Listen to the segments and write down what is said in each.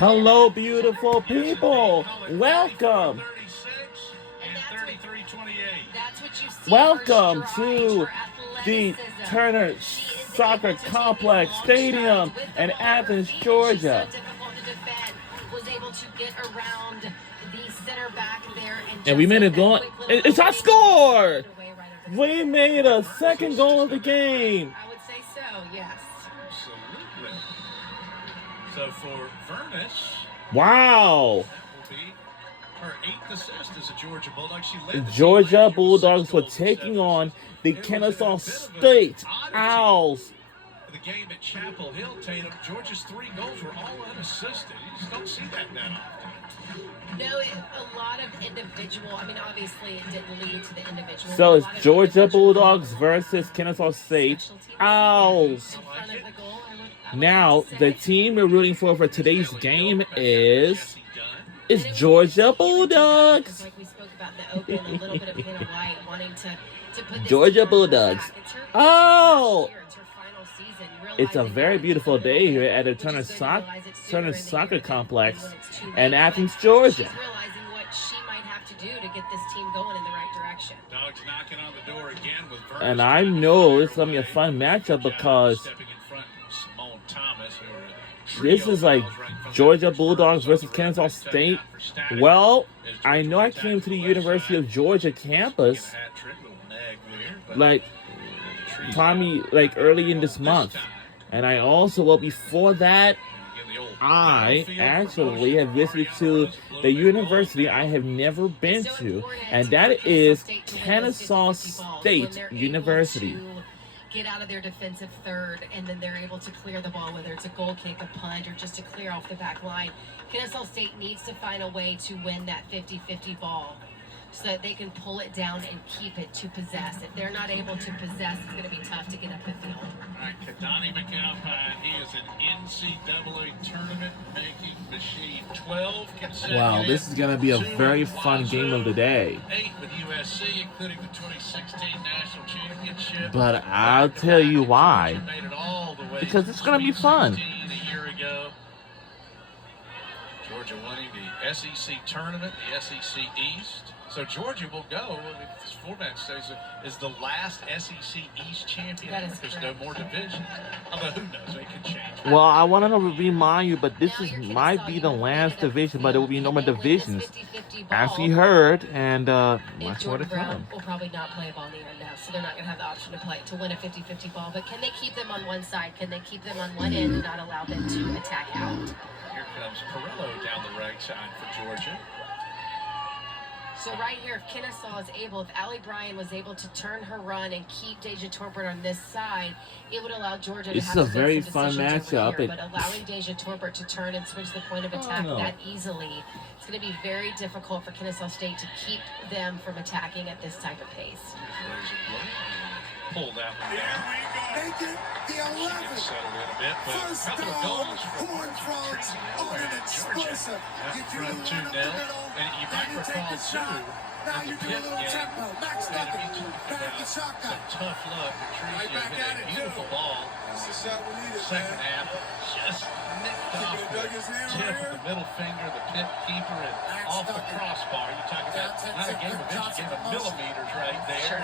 Hello, beautiful people. Welcome. Welcome to the Turner Soccer Complex Stadium in Athens, Georgia. And we made it going. It's our score. We made a second goal of the game. I would say so, yes. Absolutely. So for Furnace, Wow. that will be her 8th assist as a Georgia Bulldog. She led the Georgia Bulldogs were taking on the Kennesaw State Owls. The game at Chapel Hill, Tatum, Georgia's 3 goals were all unassisted. You just don't see that often. No, a lot of individual. I mean, obviously, it didn't lead to the individual. So it's Georgia Bulldogs versus Kennesaw State Owls. Now, the team we're rooting for today's game is Georgia Bulldogs. Like we spoke about in the open, a little bit of Hannah White wanting to put this Georgia Bulldogs. Oh! It's a very beautiful day here at the Turner Soccer Complex in Athens, Georgia. She's realizing what she might have to do to get this team going in the right direction. Dogs knocking on the door again with Vernon. And I know it's going to be a fun matchup because this is like Georgia Bulldogs versus Kennesaw State. Well, I know I came to the University of Georgia campus like early in this month. And I also, well, before that, I actually have visited to the university I have never been to, and that is Kennesaw State University. Get out of their defensive third, and then they're able to clear the ball, whether it's a goal kick, a punt, or just to clear off the back line. Kennesaw State needs to find a way to win that 50-50 ball so that they can pull it down and keep it to possess. If they're not able to possess, it's going to be tough to get up the field. All right, Kadani McAlpine, he is an NCAA tournament-making machine. 12 consecutive. Wow, this is going to be a very fun game of the day. 8 with USC, including the 2016 National Championship. But I'll tell you why. Because it's going to be fun. A year ago. Georgia winning the SEC tournament, the SEC East. So Georgia will go, if this format stays, is the last SEC East champion. There's no more divisions. Although who knows, it could change. Well, I want to remind you, but this might be the last division, but there will be no more divisions. As you heard, and much more to come. Will probably not play a ball in the air now, so they're not going to have the option to win a 50-50 ball. But can they keep them on one side? Can they keep them on one end and not allow them to attack out? Here comes Perillo down the right side for Georgia. So right here, if Kennesaw is able, if Allie Bryan was able to turn her run and keep Deja Torbert on this side, it would allow Georgia to have to make some very fun matchup. But allowing Deja Torbert to turn and switch the point of attack that easily, it's going to be very difficult for Kennesaw State to keep them from attacking at this type of pace. Pull that one down. Make it the 11th. Settled in a bit, but First a couple of down, goals Horn Frogs on an explosive. Up front 2-0, and you might recall too. Now you do a little tempo. Max Dugan back the shotgun. Tough luck. Patricia hit a beautiful ball. That's the shot we needed, Second half, just nicked off the tip of the middle finger, the pit keeper, and off the crossbar. You talk about not a game of inches, game of millimeters right there.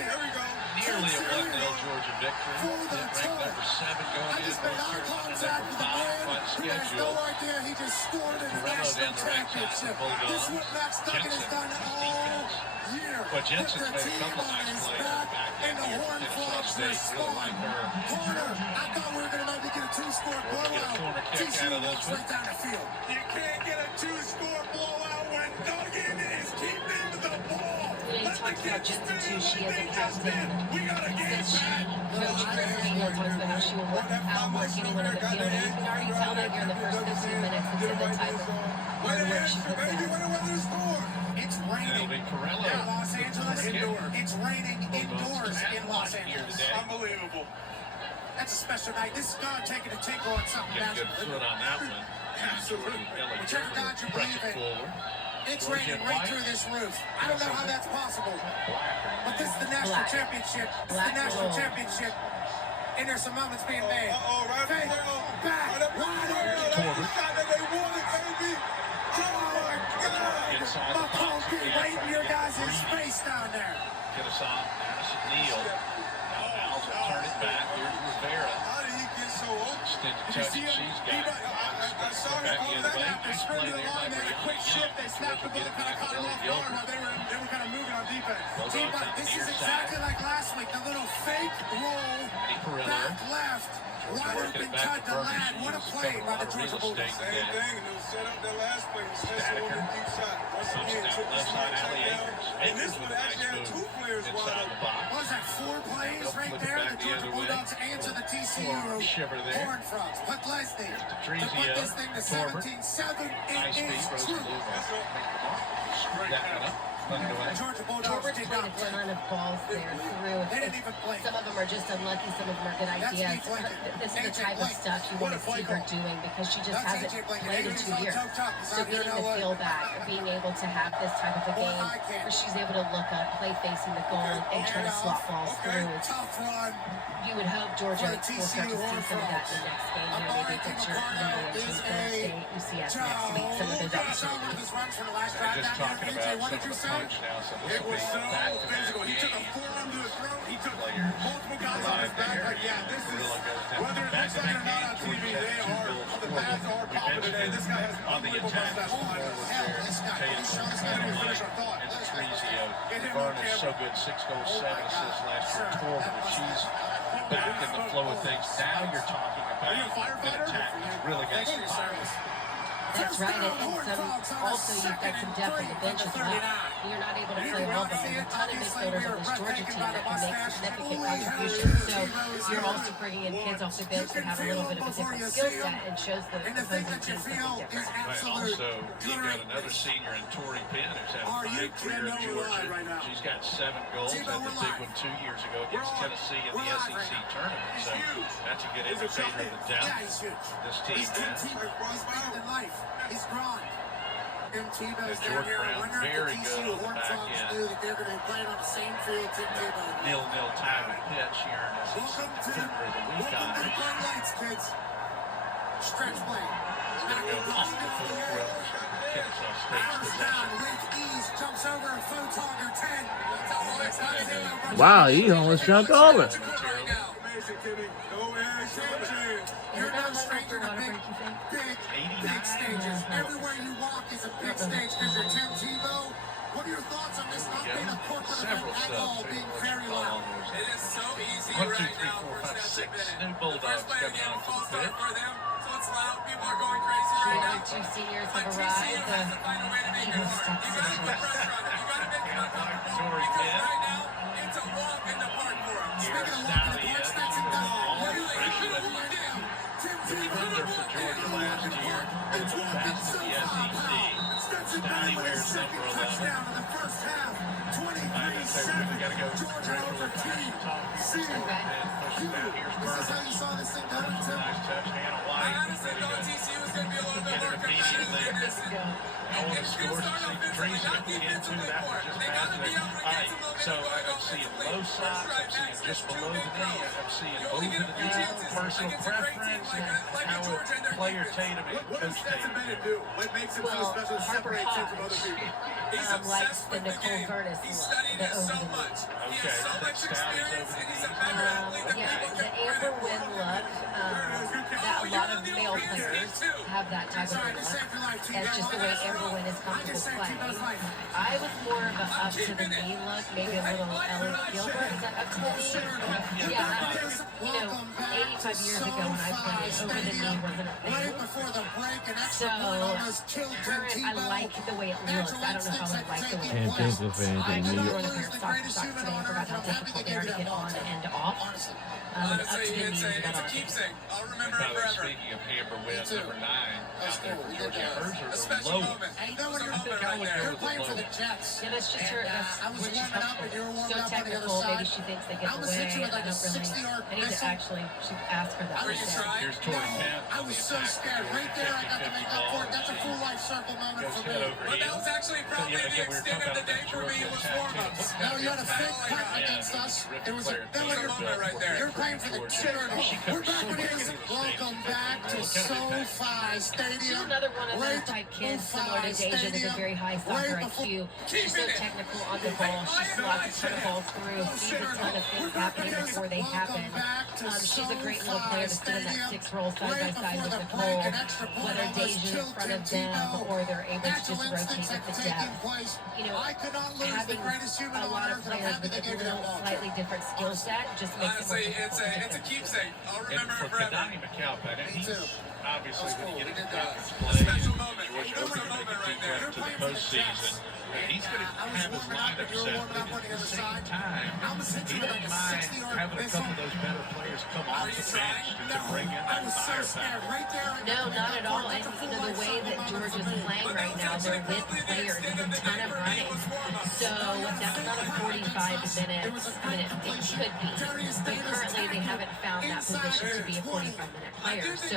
Here we go. Nearly a 1-0 Georgia victory. Ranked number 7 going in. North Carolina number 5 on schedule. He just scored in the national championship. This is what Max Dugan has done all year. But Jensen's made a couple nice plays in the back end here for Kennesaw State. Really like her. Corner. I thought we were going to maybe get a 2-score blowout. Get a corner kick out of this one. Right down the field. You can't get a 2-score blowout when Dugan is keeping the ball. He talks about Jensen too. She is a captain. Since she coached Grizzly, he talks about how she will outwork anyone on the field. And you can already tell that here in the first 15 minutes into the type of hard work she puts in. It's raining in Los Angeles. It's raining indoors in Los Angeles. Unbelievable. That's a special night. This is God taking a tinkle on something Get a good magical. foot on that one. Absolutely. Whichever God you believe in. Forward. It's raining right through this roof. I don't know how that's possible. But this is the national championship. This is the national championship. And there's some moments being made. Right back, wide open. Kennesaw, Madison Neal. Now Miles will turn it back. Here's Rivera. How did he get so old? Extended Did you touch see that him? she's got. I saw him Back the over other that way. after Nice sprinting play the there by line. They had a quick Brianna shift. Young. They snapped the ball, Georgia kind of caught him off getting guard back while they were kind of moving on defense. Bulldogs T-Bot, on the this near is side. exactly like last week. The little fake roll, Matty Perillo. back left, wide working open it back cut to to Vernon. Ladd. What a She's play covered a by lot the of Georgia real Bulldogs. estate Same today. thing, and it was set up that last play, especially on the deep shot. Once Pumps again, it took down the left smart side alley. check down. Akers. And this Akers one with a nice actually had move two players wide inside open. the box. What was that, 4 plays They'll right flip it there? back The the Georgia other way. Bulldogs answer the TCU Little shiver there. Horned Frogs. Put Leslie to put Trizio, this thing to Torbert. 17-7. Nice It beat. is Rose true. Blue. Screwed that one up. Put it away. Georgia Bulldogs Torbert's did played not a play. ton of balls there through. They didn't even play. Some of them are just unlucky, some of them are good That's ideas. AJ Blanket. This is the AJ type of Blanket. stuff you What want a to play see her call. doing because she just That's hasn't AJ Blanket. played in AJ's 2 on years. toe top. He's So out here getting in the LA. feel back, being able to have this type of a Boy, game I can't. where she's able to look up, play facing the goal, and try to slot balls through. Tough run. You would hope Georgia For the will start to TCU see some of that in the next game. You know, maybe get your number 1 team, Florida State, UCF next week, some of those opportunities. They're just talking about some of the punch now, so this It will was be so back-to-back physical. He took a games. forearm to the throat. He took Players multiple guys on his back. Like, yeah, this is, Perillo goes down. whether it looks like it or not on TV, they are, the pads are popping today. This guy has an on the unbelievable attack. mustache behind him. Hell, This guy, Tatum he shows on that the he line. finished our thought. And Trizio. Get him on Vern is so camera. good. 6 goals, Oh 7 my assists God. last year. Sir, Torbert, she's back in the flow of things. Now you're talking Are you a about an firefighter? attack that's really got Thanks for some your fire. service. That's right, and some, also you've got some depth in the bench as well. You're not able to play all of them. There's a ton of midfielders on this Georgia team that can make significant contributions. So you're also bringing in kids off the bench that have a little bit of a different skill set and shows the opposing team something different. But also, you've got another senior in Tori Penn who's had a fine career at Georgia. She's got 7 goals, had the big one 2 years ago against Tennessee in the SEC tournament. So that's a good indicator of the depth this team has. He's gone. Tim Tebow's And down George here. Brown Wonder if very the good TCU on the Horned back Frogs end. knew that they're going to be playing on the same field Tim Tebow. 0-0 tie with Pitt here in SEC Welcome to Defender of the Week the honors. Bright Lights, kids. Stretch play. Gonna go off the foot of Quills. Kennesaw State's First possession. down with ease. Jumps over a photogger 10. Wow, he almost jumped over. You're not stranger to Big stages. Everywhere you walk is a big stage because you're Tim Tebow. What are your thoughts on this not being a corporate Several event at all, subs. being very loud? It is so easy 1, 2, 3, right now. 4, 5, First 6 down, new Bulldogs First play of the coming game, on false to the start pitch. for them, so it's loud. People are going crazy right now. 2 seniors But have TCU arrived. has to find a way to make it hard. You gotta put pressure on them. You gotta make them uncomfortable. Tory Because Penn. right now, it's a walk in the park for them. Here's Speaking of walking the park, Stetson does Stallion. all Really, the you could have walked down. Defender for Georgia last year. It's walking Best so in the far, SEC. pal. Stetson Stallion Bennett with wears his second number 11. touchdown of the first half. Like I say, we gotta go 23-7. Georgia over team. See Then push it down. Here's This is how Vernon. you saw this thing going, Tim? Nice touch. Hannah I White. honestly thought TCU was going to be a little bit more competitive than this. I want to score some trees if we get to that. We're just past it. All right, so I'm seeing low socks. I'm seeing just below the knee. I'm seeing over the knee. Personal preference and how a player Tatum and What does Coach Stetson Tatum Bennett do. do? What makes him so Well, special and Harper separates him from other Hodge people? He's likes obsessed the with the Nicole game. Curtis He look, studied the it so over the much. He Okay, has so that much Stallions experience, over and the he's a knee. better athlete than Yeah, people the give Amber credit Wynn for. look, that a lot of male players have that type of look. That's just the way Amber Wynn is comfortable playing. I was more of a up to the knee look, maybe a little Elliot Gilbert. Is that up to the knee? Yeah, that was, 85 years ago when I played, over the knee wasn't a Right thing. before the break, an So, extra point almost killed Tim current, I Tebow. like the way it looks. I don't know if I would like the way Can't it think looks. of anything. I New was York. on a pair of soccer socks today and forgot how difficult they are to get on and off. Honestly. Up Honestly, to the it's knees a about all. keepsake. I'll remember By it the way, forever. speaking of Amber Wynn, too. number 9, out there for Georgia. Hers A are special low. moment. And you know what It was a you're moment I right would there. go They're playing for the low. Jets. Yeah, that's just her. That's I was where she's warming up and you were comfortable. warming So up on the other technical. side. Maybe she thinks they get I in was the way. hit you with like I a don't really. 60-yard I need to missile. actually should ask her that. Are you right there. trying? Here's Tori Penn. I was so scared. Right there, I got to make up for it. That's a full life circle moment Goes for head me. over But that heels. was actually probably So, yeah, the again, we were extent talking of the about day for me. It was warm-ups. Now you had a fake punt Yeah, against us. It was a That was a moment right there. You're playing for the third. We're back in here. Welcome back to SoFi Stadium. Another one of those type kids, similar to Deja, with a very high soccer IQ. She's so technical on the ball. She slots a ton of balls through, sees a ton of things happening before they happen. She's a great little player to sit in that 6 role side by side with Nicole, whether Deja's in front of them or they're able to just rotate with the depth. You know, having a lot of players with a little slightly different skill set just makes it more Honestly, difficult. it's a keepsake. I'll And remember for it forever. Kadani McAlpin, and he's obviously when you get into conference A play, special moment. Georgia That's a open to moment make a right deep there. run to the postseason. And he's going to have his lineup set, but at the same time, he doesn't mind having a couple of those better players come off the bench to bring in that firepower. No, not at all. And you know, the way that Georgia's playing right now, they're with players. There's a ton of running. So that's not a 45 minutes. I mean, it should be. But currently, they haven't found that position to be a 45-minute player. So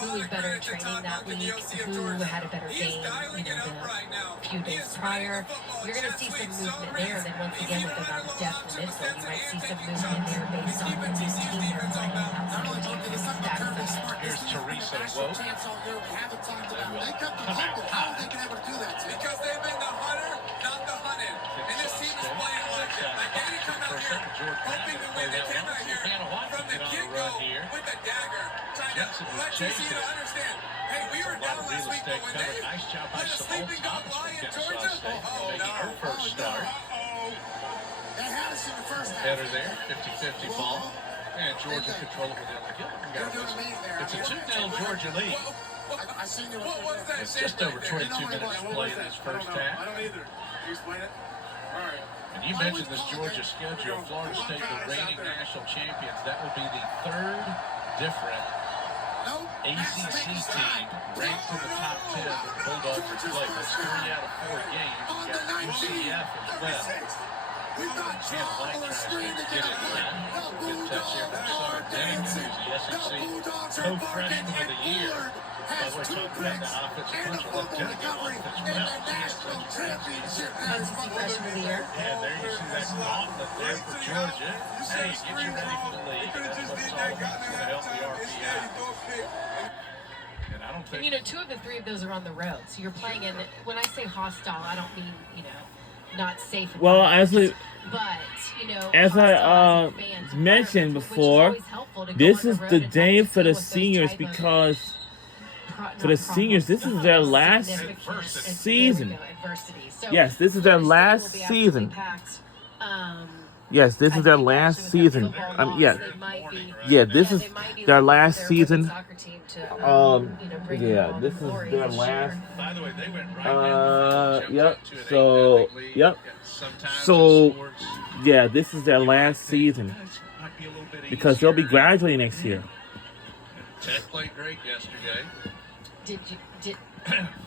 who was better at training that week? Who had a better game, you know, the few days prior? You're going to see some movement there. And then once again, with the amount of depth in midfield, you might see some movement there based on the new team they're playing outside of the team status. Here's Teresa Woke. Because they've been the hunter, not the hunted. And this team is playing like that. Like they didn't come out here hoping to win. They came out here from the get-go with a dagger, trying to let TCU understand, hey, we were down last week, but when they let a sleeping dog lie in Georgia, oh no. Her first start. They had us in the first half. Header there, 50-50 ball. And Georgia control it with Ella Gillen. It's a 2-0 Georgia lead. I seen you. What was that? It's just over 22 minutes played in this first half. I don't either. Can you explain it? All right. And you mentioned this Georgia schedule. Florida State, the reigning national champions. That will be the third different ACC team ranked in the top 10 that the Bulldogs have played. That's 3 out of 4 games. You got UCF as well. Ken White tries to get it done. Good touch here from Summer Dennings, who's the SEC co-freshman of the year. By the way, talking about that offensive punch, Lieutenant offensive SEC freshman of the year. And there you see that gauntlet there for Georgia. Hey, get you ready for the league. That's what it's all about. It's going to help the RPI. And I don't think... And, you know, 2 of the 3 of those are on the road. So you're playing in, when I say hostile, I don't mean, you know, not safe. Well, as I fans mentioned which is before, always helpful to go this on is road the and have day to for deal the with those seniors type of because not for the seniors, this is their last significant season. adversity. So Yes, this is their Florida State last will be absolutely season. packed. Yes, this I is their think last actually with that season. football loss, Yeah, they might be- yeah, this yeah, is they might be their looking last at their women's season. soccer team to, bring Yeah, home this is glory their this last. year. By the way, they went right in. Yep. So, yep. So, yeah, this is their last season because they'll be graduating next year. Tech played great yesterday. Did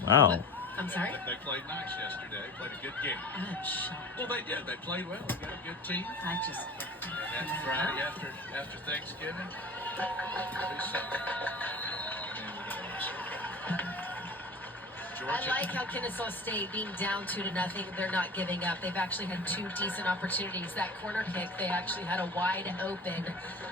Wow. what? I'm sorry? They played nice yesterday. Played a good game. I'm shocked. Well, they did. They played well. They got a good team. I just. And that's Friday after Thanksgiving. It'll be something. I like how Kennesaw State being down 2-0, they're not giving up. They've actually had 2 decent opportunities. That corner kick, they actually had a wide open,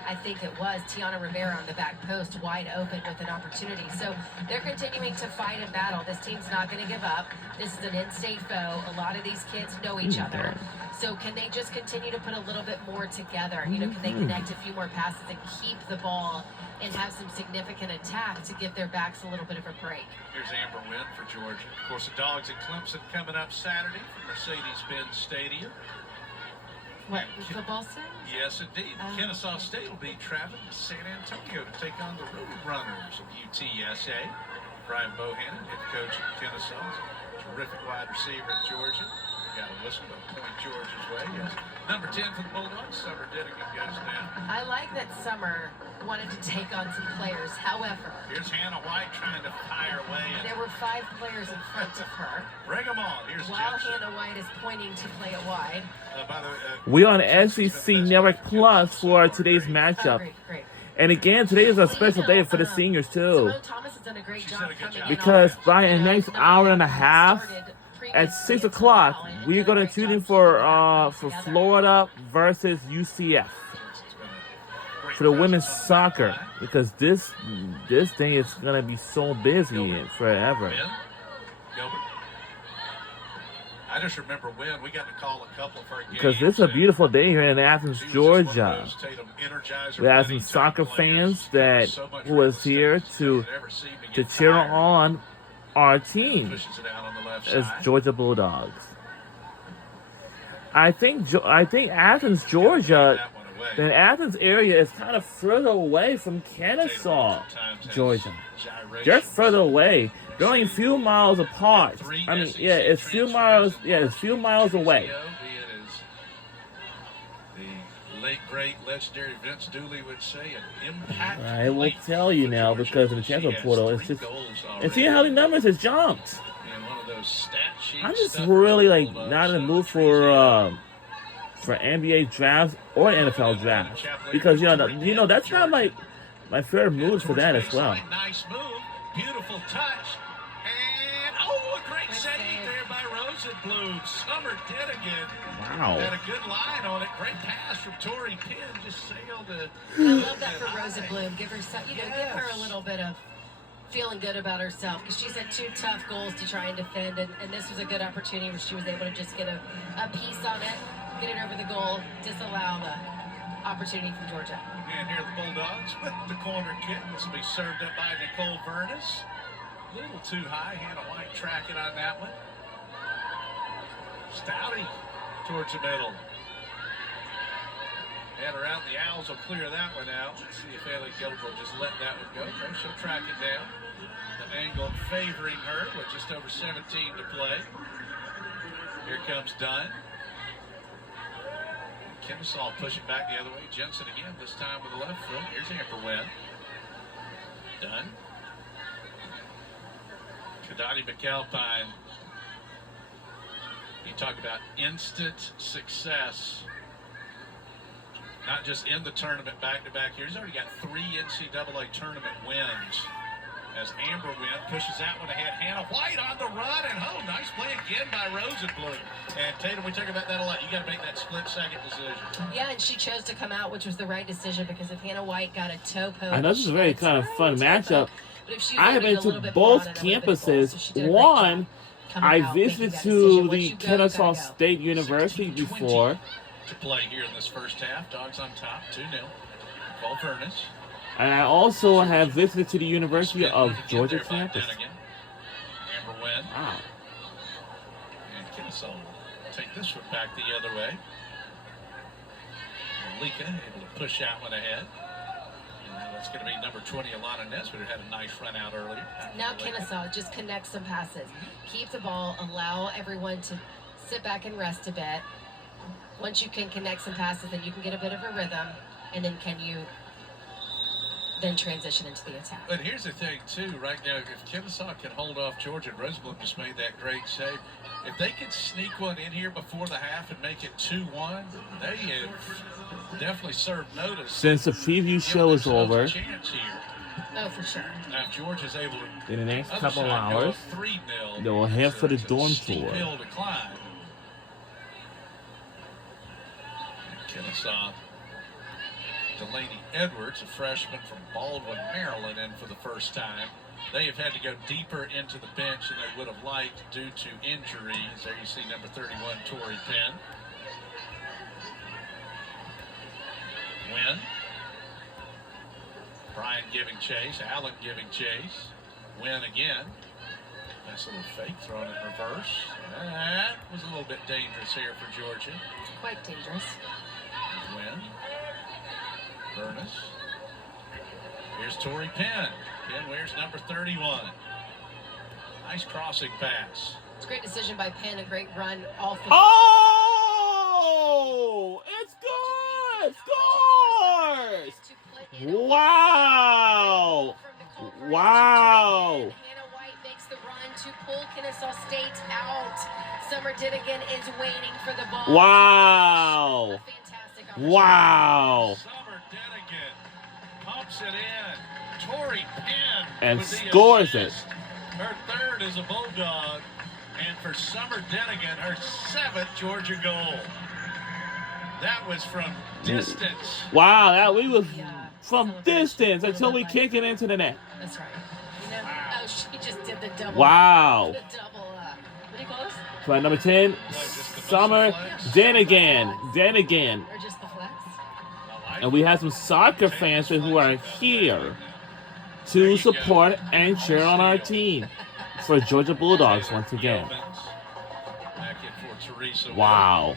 I think it was Tiana Rivera on the back post, wide open with an opportunity. So they're continuing to fight and battle. This team's not going to give up. This is an in-state foe. A lot of these kids know each other. So can they just continue to put a little bit more together? You know, can they connect a few more passes and keep the ball and have some significant attack to give their backs a little bit of a break? Here's Amber Wynn for Georgia. Of course, the Dogs at Clemson coming up Saturday from Mercedes-Benz Stadium. What, football stadium? Yes, indeed. Kennesaw State will be traveling to San Antonio to take on the Road Runners of UTSA. Brian Bohannon, head coach at Kennesaw, terrific wide receiver at Georgia. Got to listen to point Georgia's way. Yes. Number 10 for the Bulldogs, Summer Dennings goes down. I like that Summer wanted to take on some players. However, Here's Hannah White trying to fire away. there were 5 players in front of her. Bring them on. Here's While Jensen. Hannah White is pointing to play it wide. By the way, We on SEC Network Plus for today's Oh, matchup. great. And again, today is a special day for the seniors too. Simone Thomas is done a great job coming in because on, by the you know, next not hour and a having half, started at previously 6 until o'clock, now, and we're done a going to great tune job in keeping the back line for together. Florida versus UCF for the women's soccer, because this thing is going to be so busy forever. Gilbert. I just remember when we got to call a couple of her games. Because this is a beautiful day here in Athens, Georgia. We have some soccer fans who was here to cheer on our team as Georgia Bulldogs. I think Athens, Georgia, the Athens area is kind of further away from Kennesaw, Georgia. They're further away. They're only a few miles apart. I mean, yeah, it's few miles. Yeah, it's few miles away. The late great legendary Vince Dooley would say, an impact. I will tell you now, because in the transfer portal, it's just, and see how the numbers has jumped. I'm just really like not in the mood for NBA drafts or NFL drafts, because you know that's not my favorite mood for that as well. Nice move, beautiful touch, and a great save there by Rosenblum. Summer did again. Wow. Had a good line on it. Great pass from Tori Penn. Just sailed it. I love that for Rosenblum. Give her some, give her a little bit of feeling good about herself, because she's had 2 tough goals to try and defend, and this was a good opportunity where she was able to just get a piece on it, get it over the goal, disallow the opportunity from Georgia. And here are the Bulldogs with the corner kick. This will be served up by Nicole Furness. A little too high. Hannah White tracking on that one. Stouty towards the middle. And around the Owls will clear that one out. Let's see if Ellie Gilbert will just let that one go. No, she'll track it down. The angle favoring her with just over 17 to play. Here comes Dunn. Kennesaw pushing back the other way. Jensen again, this time with the left foot. Here's Amber Wynn. Dunn. Kadani McAlpine. You talk about instant success. Not just in the tournament back-to-back years. He's already got 3 NCAA tournament wins. As Amber Wynn pushes that one ahead. Hannah White on the run, and nice play again by Rosenblum. And Tatum, we talk about that a lot. You got to make that split-second decision. Yeah, and she chose to come out, which was the right decision, because if Hannah White got a toe poke, I know this is a very kind of fun matchup. I have been to both campuses. One, I visited to the Kennesaw State University before. To play here in this first half. Dogs on top, 2-0. Cole Furness. And I also have visited to the University of Georgia campus. Amber Wynn. Wow. And Kennesaw take this one back the other way. Malika able to push that one ahead. And that's going to be number 20, Alana Nesbitt, who had a nice run out earlier. Now Kennesaw just connects some passes. Keep the ball, allow everyone to sit back and rest a bit. Once you can connect some passes, then you can get a bit of a rhythm, and then can you then transition into the attack. But here's the thing, too, right now, if Kennesaw can hold off Georgia, and Rosenblum just made that great save, if they could sneak one in here before the half and make it 2-1, they have definitely served notice. Since the preview show is over, oh, for sure. Now, if Georgia's able to, in the next couple of hours, 3-0, they will head for the dorm tour. Hill to climb. Kennesaw. Delaney Edwards, a freshman from Baldwin, Maryland, in for the first time. They have had to go deeper into the bench than they would have liked due to injuries. There you see number 31, Tori Penn. Wynn. Brian giving chase. Allen giving chase. Wynn again. Nice little fake thrown in reverse. That was a little bit dangerous here for Georgia. Quite dangerous. Wynn. Furness. Here's Tori Penn. Penn wears number 31. Nice crossing pass. It's a great decision by Penn. A great run off. Oh! It's good! Scores! Wow! Wow! Hannah White makes the run to pull Kennesaw State out. Summer Didigan is waiting for the ball. Wow! Fantastic. Wow! Summer Didigan pumps it in. Tori Penn and with the scores it. assist. Her third is a Bulldog. And for Summer Denigan, her 7th Georgia goal. That was from distance. Wow, that we was from celebration. distance until we kick it into the net. That's right. You know, oh, she just did the double. Wow. The double, what do you call this? Play number 10, Summer Denigan. Or just the flex? And we have some soccer fans who are here to support and cheer on our team for Georgia Bulldogs once again. Back in for Teresa. Wow.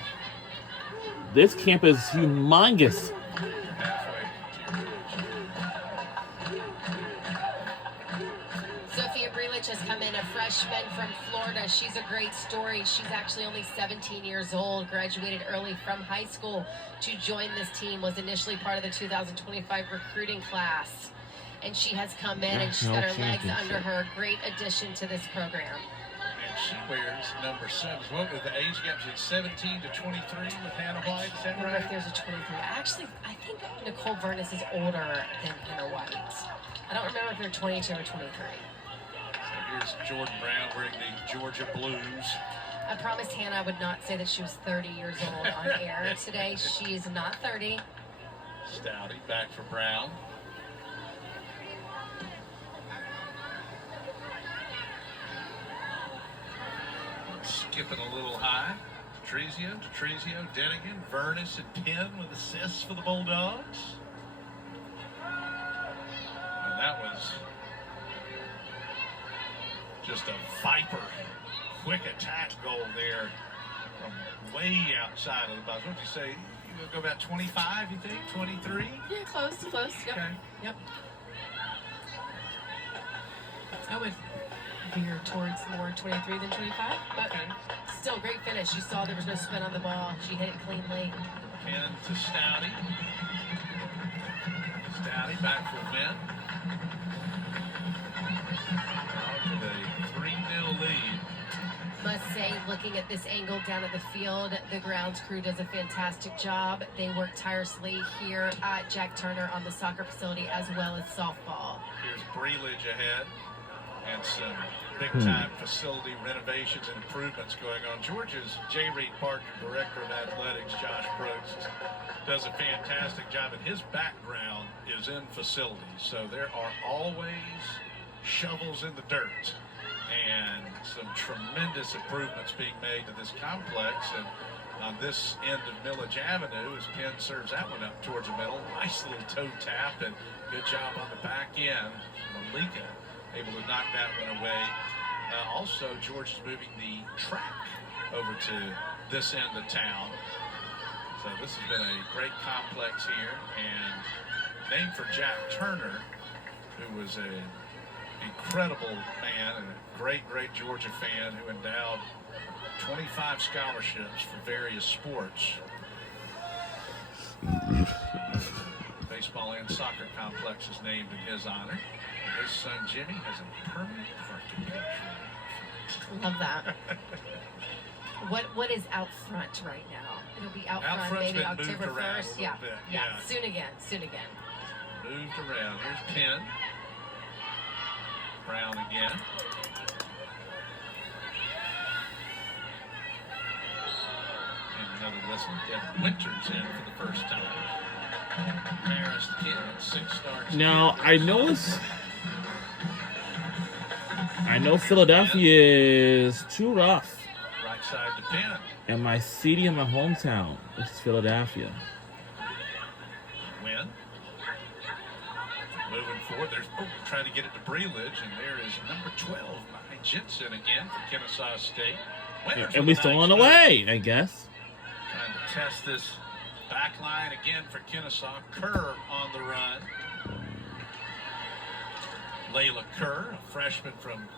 This camp is humongous. Sophia Brelich has come in, a freshman from Florida. She's a great story. She's actually only 17 years old, graduated early from high school to join this team, was initially part of the 2025 recruiting class. And she has come in and she's got her legs under her. Great addition to this program. And she wears number 7. What was the age gap? Is it 17 to 23 with Hannah White? Is that I wonder right? if there's a 23. Actually, I think Nicole Vernus is older than Hannah White. I don't remember if they're 22 or 23. So here's Jordan Brown wearing the Georgia Blues. I promised Hannah I would not say that she was 30 years old on air today. She is not 30. Stouty back for Brown. Skipping a little high. Tetrizio, Denigan, Vernus, and Penn with assists for the Bulldogs. And that was just a viper, quick attack goal there from way outside of the box. What did you say? You gonna go about 25, you think? 23? Yeah, close. Yep. Okay. Yep. I would veer towards more 23 than 25, but still great finish. You saw there was no spin on the ball. She hit it cleanly. Penn to Stouty. Stouty back for win. With a 3-0 lead. Must say, looking at this angle down at the field, the grounds crew does a fantastic job. They work tirelessly here at Jack Turner on the soccer facility as well as softball. Here's Brelich ahead. And some big-time facility renovations and improvements going on. Georgia's J. Reed Parker, Director of Athletics, Josh Brooks, does a fantastic job, and his background is in facilities. So there are always shovels in the dirt and some tremendous improvements being made to this complex. And on this end of Millage Avenue, as Penn serves that one up towards the middle, nice little toe tap and good job on the back end. Malika able to knock that one away. Also, George is moving the track over to this end of town. So this has been a great complex here, and named for Jack Turner, who was an incredible man and a great Georgia fan who endowed 25 scholarships for various sports. Baseball and soccer complex is named in his honor. His son Jimmy has a permanent parking lot. Love that. What is out front right now? It'll be out front maybe October 1st. Yeah. Soon again. Moved around. Here's Penn. Brown again. And another whistle. Devin Winters in for the first time. Marist kid, 6 starts. Now, I know Philadelphia is too rough. Right side to Penn. And my city in my hometown is Philadelphia. Win. Moving forward. There's trying to get it to Brelich, and there is number 12, Mai Jensen again for Kennesaw State. And we still on the way, I guess. Trying to test this back line again for Kennesaw. Kerr on the run. Layla Kerr, a freshman from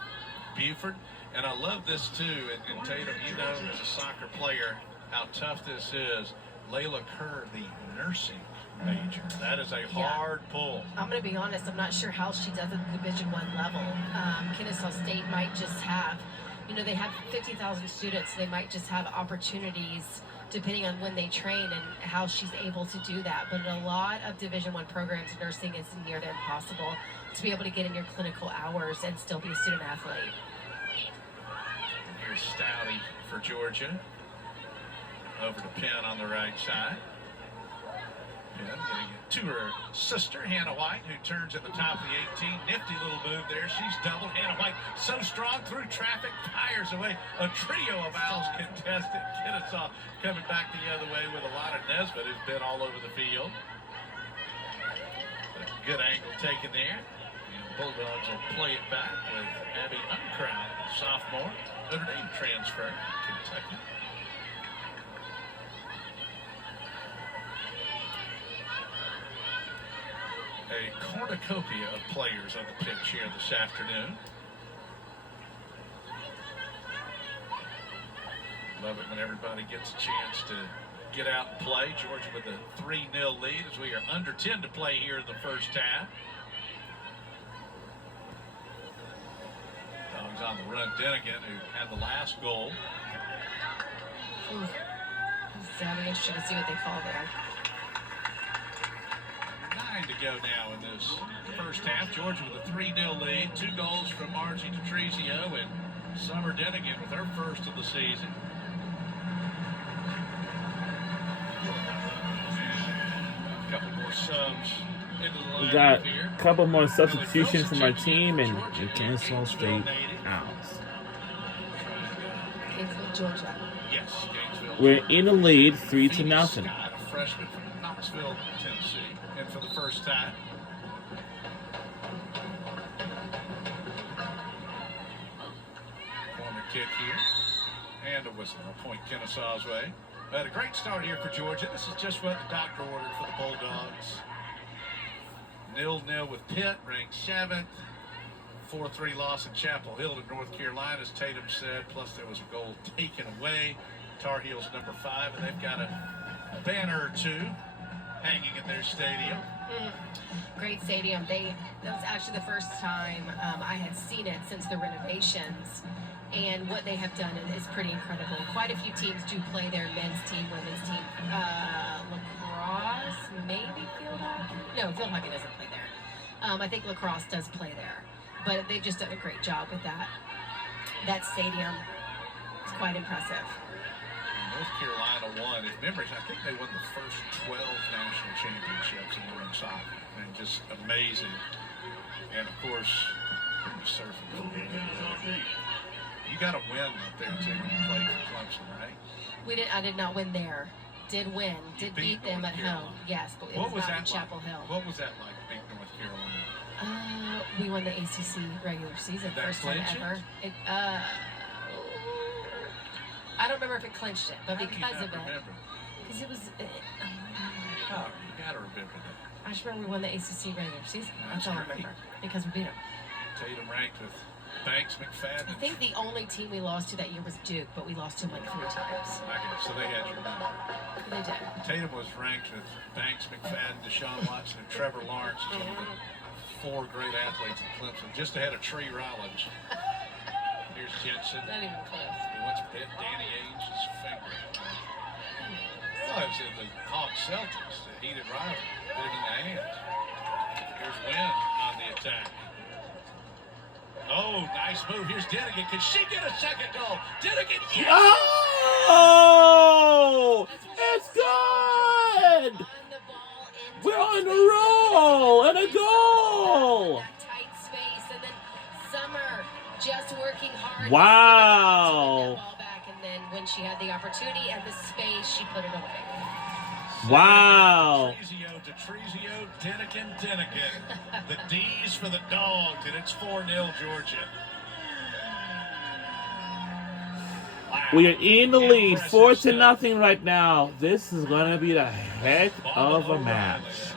Buford. And I love this too. And Tatum, you know, as a soccer player, how tough this is. Layla Kerr, the nursing major. That is a hard pull. I'm going to be honest, I'm not sure how she does it at the Division I level. Kennesaw State might just have, they have 50,000 students. They might just have opportunities depending on when they train and how she's able to do that. But in a lot of Division I programs, nursing is near to impossible. to be able to get in your clinical hours and still be a student athlete. Here's Stouty for Georgia. Over to Penn on the right side. Penn getting it to her sister, Hannah White, who turns at the top of the 18. Nifty little move there. She's doubled. Hannah White so strong through traffic, fires away. A trio of owls contested. Kennesaw coming back the other way with a lot of Nesbitt, who's been all over the field. But a good angle taken there. And the Bulldogs will play it back with Abby Uncrown, sophomore, Notre Dame transfer, Kentucky. A cornucopia of players on the pitch here this afternoon. Love it when everybody gets a chance to get out and play. Georgia with a 3-0 lead as we are under 10 to play here in the first half. Dogs on the run. Dennigan, who had the last goal. That'll be interesting to see what they call there. 9 to go now in this first half. Georgia with a 3-0 lead. 2 goals from Margie Detrizio and Summer Dennigan with her first of the season. A couple more subs into the We lineup got here. a couple more substitutions from our team, and Kennesaw State out. Gainesville, Georgia. Yes, Gainesville. We're in the lead, 3-0. Scott, a freshman from Knoxville, Tennessee, and for the first time. Corner kick here, and a whistle. A point Kennesaw's way. Had a great start here for Georgia. This is just what the doctor ordered for the Bulldogs. 0-0 with Pitt, ranked 7th. 4-3 loss in Chapel Hill to North Carolina, as Tatum said. Plus, there was a goal taken away. Tar Heels number 5, and they've got a banner or two hanging in their stadium. Great stadium. That was actually the first time I had seen it since the renovations. And what they have done is pretty incredible. Quite a few teams do play there, men's team, women's team, lacrosse, maybe field hockey. No, field hockey doesn't play there. I think lacrosse does play there. But they've just done a great job with that. That stadium is quite impressive. North Carolina won. If memories, I think they won the first 12 national championships in women's soccer. And just amazing. And of course, surfing. You got to win up there too when you play for Clemson, right? I did not win there. Did win. Did beat them at home. Yes, but it was not in Chapel Hill. What was that like, beating North Carolina? We won the ACC regular season, first time ever. I don't remember if it clinched it, but because of it, because it was. Oh, you gotta remember that. I just remember we won the ACC regular season. That's all I remember because we beat them. Tatum ranked with Banks, McFadden. I think the only team we lost to that year was Duke, but we lost to them like 3 times. Okay, so they had your number. They did. Tatum was ranked with Banks, McFadden, Deshaun Watson, and Trevor Lawrence as one of the 4 great athletes in Clemson, just ahead of Tree Rollins. Here's Jensen. Not even close. He once bit Danny Ainge's finger. Well, it was in the Hawks Celtics, the heated rival, bit him in the hand. Here's Wynn on the attack. Oh, nice move. Here's Dennigan. Can she get a second goal? Dennigan, yes! Oh! It's good! We're on a roll! And a goal! Tight space, and then Summer just working hard. Wow! Ball back, and then when she had the opportunity and the space, she put it away. Wow! Detrizio, Dennigan. The D's for the Dogs, and it's 4-0 Georgia. Wow. We are in the lead, 4-0 right now. This is going to be the heck of a match.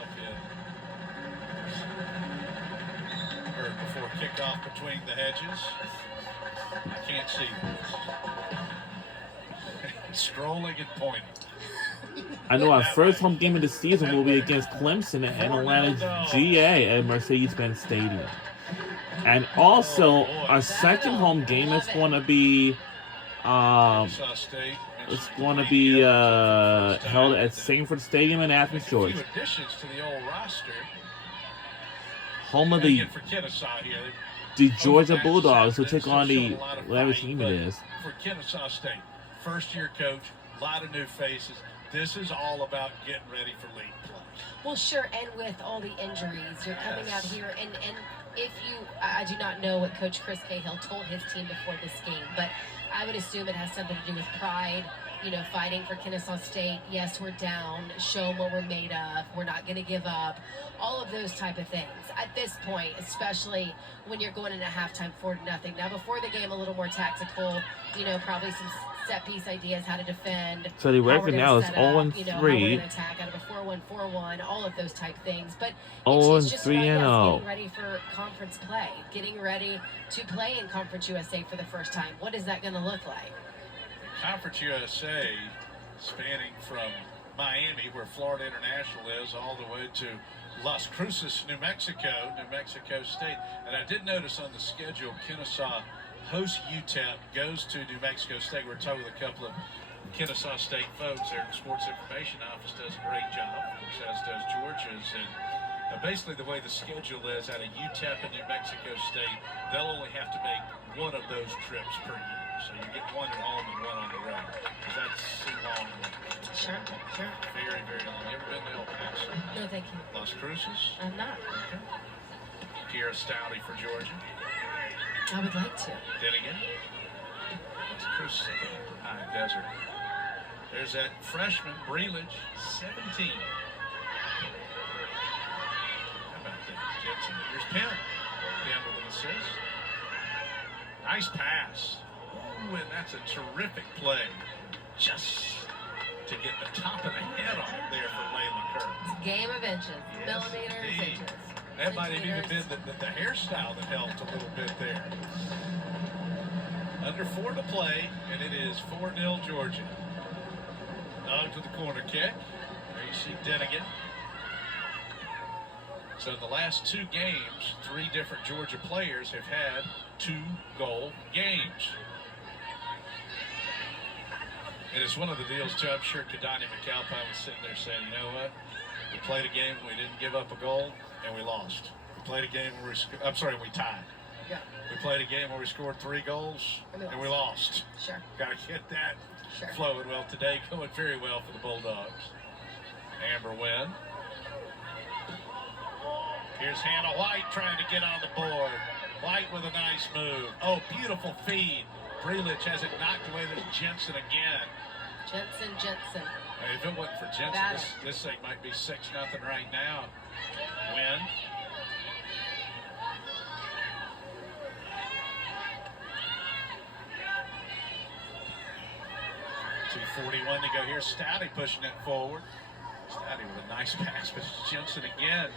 Heard before kickoff between the hedges. I can't see this. Scrolling and pointing. I know our first home game of the season will be against Clemson and Atlanta GA at Mercedes-Benz Stadium. And also, our second home game is going to be held at Sanford Stadium in Athens, Georgia. A few additions to the old roster. home of And the again, for Kennesaw here, they Georgia Bulldogs, who take on the whatever fight, team but it is. For Kennesaw State, first-year coach, a lot of new faces. This is all about getting ready for league play. Well, sure, and with all the injuries, you're coming out here, and if you, I do not know what Coach Chris Cahill told his team before this game, but I would assume it has something to do with pride, you know, fighting for Kennesaw State. Yes, we're down, show them what we're made of, we're not going to give up, all of those type of things. At this point, especially when you're going into halftime 4-0. Now, before the game, a little more tactical, you know, probably some set-piece ideas, how to defend. So the record now is 0-3. How we're going to attack out of a 4-1-4-1, all of those type things. But it's just 0-3 and 0. getting ready for conference play, getting ready to play in Conference USA for the first time. What is that going to look like? Conference USA, spanning from Miami, where Florida International is, all the way to Las Cruces, New Mexico State. And I did notice on the schedule, Kennesaw hosts UTEP, goes to New Mexico State. We're talking with a couple of Kennesaw State folks. Their sports information office does a great job, of course, as does Georgia's. And basically the way the schedule is, out of UTEP and New Mexico State, they'll only have to make one of those trips per year. So you get one at home and one on the road, because that's too long. Sure. Very, very long. You ever been to El Paso? No, thank you. Las Cruces? I'm not. Okay. Kiera Stouty for Georgia. I would like to. Then again, Las Cruces, high desert. There's that freshman, Breelage, 17. How about that, Jensen? Here's Penn. Penn with an assist. Nice pass. Ooh, and that's a terrific play. Just to get the top of the head on it there for Layla Kerr. It's a game of inches, millimeters, indeed. inches. That might have even been the hairstyle that helped a little bit there. Under 4 to play, and it is 4-0 Georgia. Dogs with the corner kick. There you see Dennigan. So in the last 2 games, 3 different Georgia players have had 2-goal games. And it's one of the deals, too. I'm sure Kadani McAlpine was sitting there saying, you know what? We played a game where we didn't give up a goal, and we lost. We played a game where we tied. Yeah. We played a game where we scored 3 goals, and we lost. Sure. Got to get that flowing. Well, today going very well for the Bulldogs. Amber Wynn. Here's Hannah White trying to get on the board. White with a nice move. Oh, beautiful feed. Brelich has it knocked away. There's Jensen again. Jensen. Hey, if it wasn't for Jensen, this thing might be 6-0 right now. Win. .241 to go here. Stouty pushing it forward. Stouty with a nice pass, but Jensen again.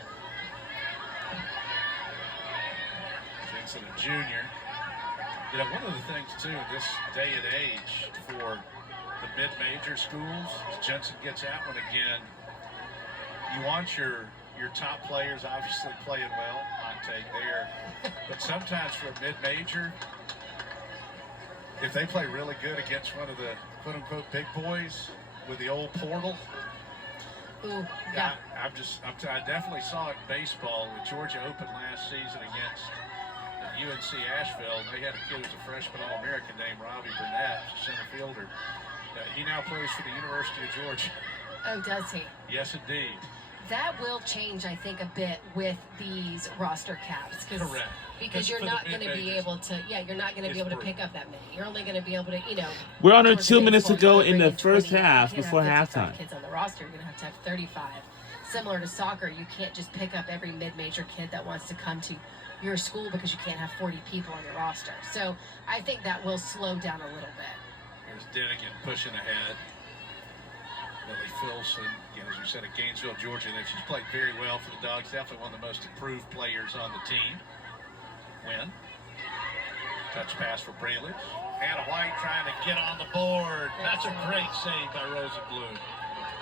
Jensen, a junior. You know, one of the things, too, this day and age for the mid-major schools, Jensen gets that one again. You want your top players obviously playing well, hot take there. But sometimes for a mid-major, if they play really good against one of the quote-unquote big boys with the old portal, ooh, yeah. I definitely saw it in baseball with Georgia Open last season against UNC Asheville. They had a kid who's a freshman All-American named Robbie Burnett, center fielder. He now plays for the University of Georgia. Oh, does he? Yes, indeed. That will change, I think, a bit with these roster caps. Correct. Because you're not going to be able to, you're not going to be able to pick up that many. You're only going to be able to, We're under 2 minutes to go in the first half before halftime. Kids on the roster, you're going to have 35. Similar to soccer, you can't just pick up every mid-major kid that wants to come to your school because you can't have 40 people on your roster. So I think that will slow down a little bit. There's Dennigan pushing ahead. Lily Filson, as we said, at Gainesville, Georgia, that she's played very well for the Dogs. Definitely one of the most improved players on the team. Win. Touch pass for Brelich. Hannah White trying to get on the board. That's a great save by Rosenblum.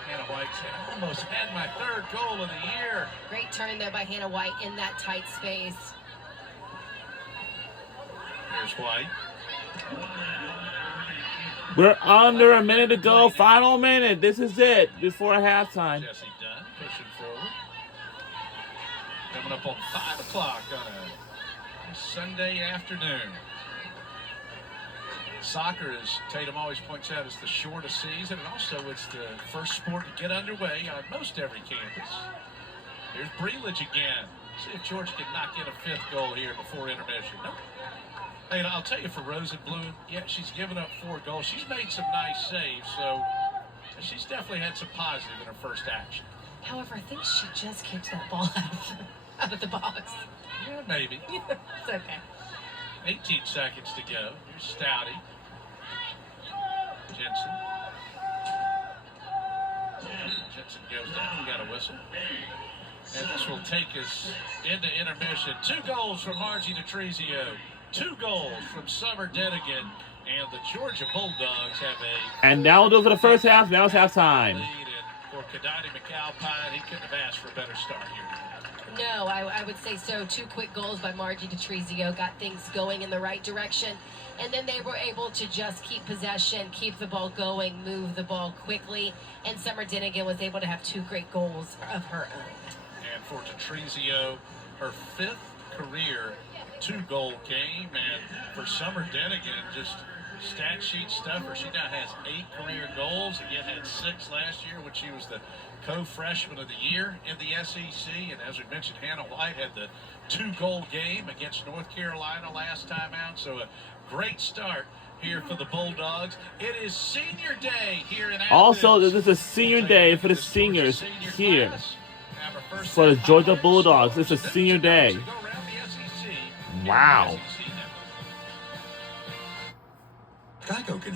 Hannah White said, I almost had my 3rd goal of the year. Great turn there by Hannah White in that tight space. Here's White. We're under a minute to go. Final minute. This is it before halftime. Jesse Dunn pushing forward. coming up on 5 o'clock on a Sunday afternoon. Soccer, as Tatum always points out, is the shortest season, and also it's the first sport to get underway on most every campus. Here's Breelage again. See if Georgia can knock in a 5th goal here before intermission. Nope. Hey, I'll tell you, for Rosenblum, yeah, she's given up 4 goals. She's made some nice saves, so she's definitely had some positive in her first action. However, I think she just kicked that ball out of the box. Yeah, maybe. It's okay. 18 seconds to go. Here's Stouty. Jensen. Jensen goes down. We got a whistle. And this will take us into intermission. 2 goals from Margie DeTrizio. 2 goals from Summer Denigan. And the Georgia Bulldogs have a... And that will do it for the first half. Now it's halftime. lead. And for Kadani McAlpine, he couldn't have asked for a better start here. No, I would say so. 2 quick goals by Margie DeTrizio got things going in the right direction. And then they were able to just keep possession, keep the ball going, move the ball quickly. And Summer Denigan was able to have 2 great goals of her own. And for DeTrizio, her 5th career 2-goal game. And for Summer Denigan, just stat sheet stuffer. She now has 8 career goals. Again, had 6 last year when she was the co-freshman of the year in the SEC. And as we mentioned, Hannah White had the 2-goal game against North Carolina last time out. So a great start here for the Bulldogs. It is senior day here in Athens. Also, this is a senior day for the seniors here for the Georgia Bulldogs. It's a senior day. Wow. Geico can